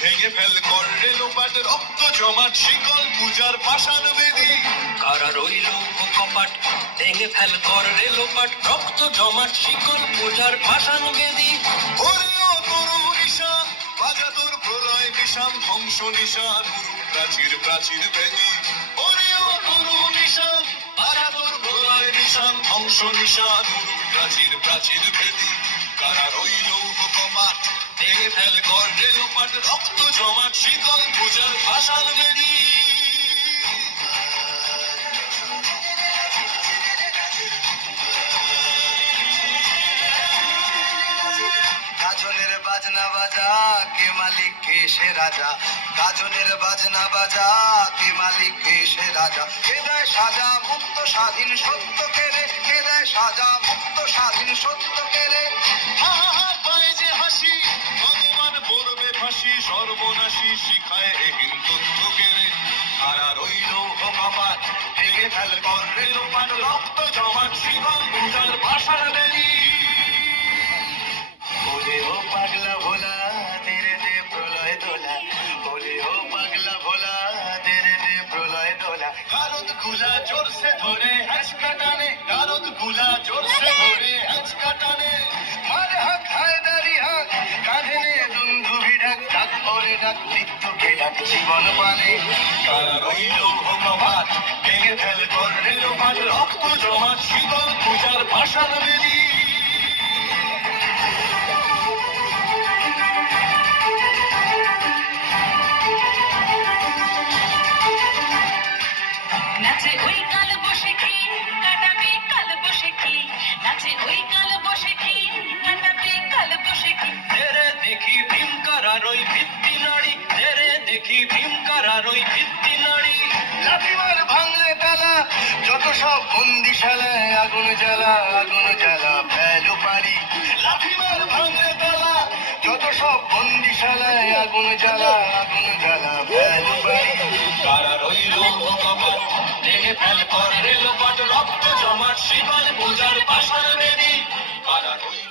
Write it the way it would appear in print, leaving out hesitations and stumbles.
ভেঙে ফেল কর রেলোপাট রক্ত জমাট শিকল পূজার পাষাণ বেদী। কারা রইল কপাট ভেঙে ফেল কর রেলোপাট রক্ত জমাট শিকল পূজার পাষাণ বেদী। ওরে ও তরু নিশান বাজা তোর প্রলয় নিশান ধ্বংস নিশান গুরু প্রাচীর প্রাচীর বেদী। ওরে ও তরু নিশান বাজা তোর প্রলয় নিশান ধ্বংস নিশান গুরু প্রাচীর প্রাচীর বেদী। কারা রইল কপাট ভেঙে ফেল কর রেলোপাট রক্ত জমাট শিকল পূজার পাষাণ বেদী। গাজনের বাজনা বাজা কে মালিক কে সে রাজা। গাজনের বাজনা বাজা কে মালিক কে সে রাজা। কে দেয় সাজা মুক্ত স্বাধীন সত্য কেড়ে। কে দেয় সাজা মুক্ত স্বাধীন সত্য কেড়ে। হা হা হা পায় যে হাসি ভগবান পড়বে ফাঁসি সর্বনাশী শিখায় এহীন তথ্য কেড়ে। কারা রইল কপাট ভেঙে ফেল কর রেলোপাট রক্ত জমাট শিকল পূজার পাষাণ বেদী। ওরে ও পাগলা ভোলা তেরে দে প্রলয় দোলা। ওরে ও পাগলা ভোলা তেরে দে প্রলয় দোলা। গারদ গুলা জোরসে ধরে হ্যাঁচকা টানে গারদ গুলা জোরসে ধরে হ্যাঁচকা টানে। মার হাক হায়দারি হাক কাঁধে নে দুন্দুভি ঢাক। ডাক ওরে ডাক মৃত্যুকে ডাক জীবন মানে। কারা রইল কপাট ভেঙে ফেল কর রেলোপাট রক্ত জমাট শিকল পূজার পাষাণ বেদী। নাচে ওই কাল বসে কি কাটাবে কাল বসে কি। নাচে ওই কাল বসে কি কাটাবে কাল বসে কি। তেরে দেখি ভীমকারার ওই ভিত্তি নাড়ি তেরে দেখি ভীমকারার ওই ভিত্তি নাড়ি। লাঠিমার ভাঙলে তালা যত সব বন্দিশালায় আগুন জ্বালা আগুন জ্বালা ফেলো পারি। লাঠিমার ভাঙলে তালা যত সব বন্দিশালায় আগুন জ্বালা আগুন জ্বালা ফেলো পারি। কারা রইল কপাট ভেঙে ফেল কর রেলোপাট রক্ত জমাট শিকল পূজার পাষাণ বেদী। কারা রইল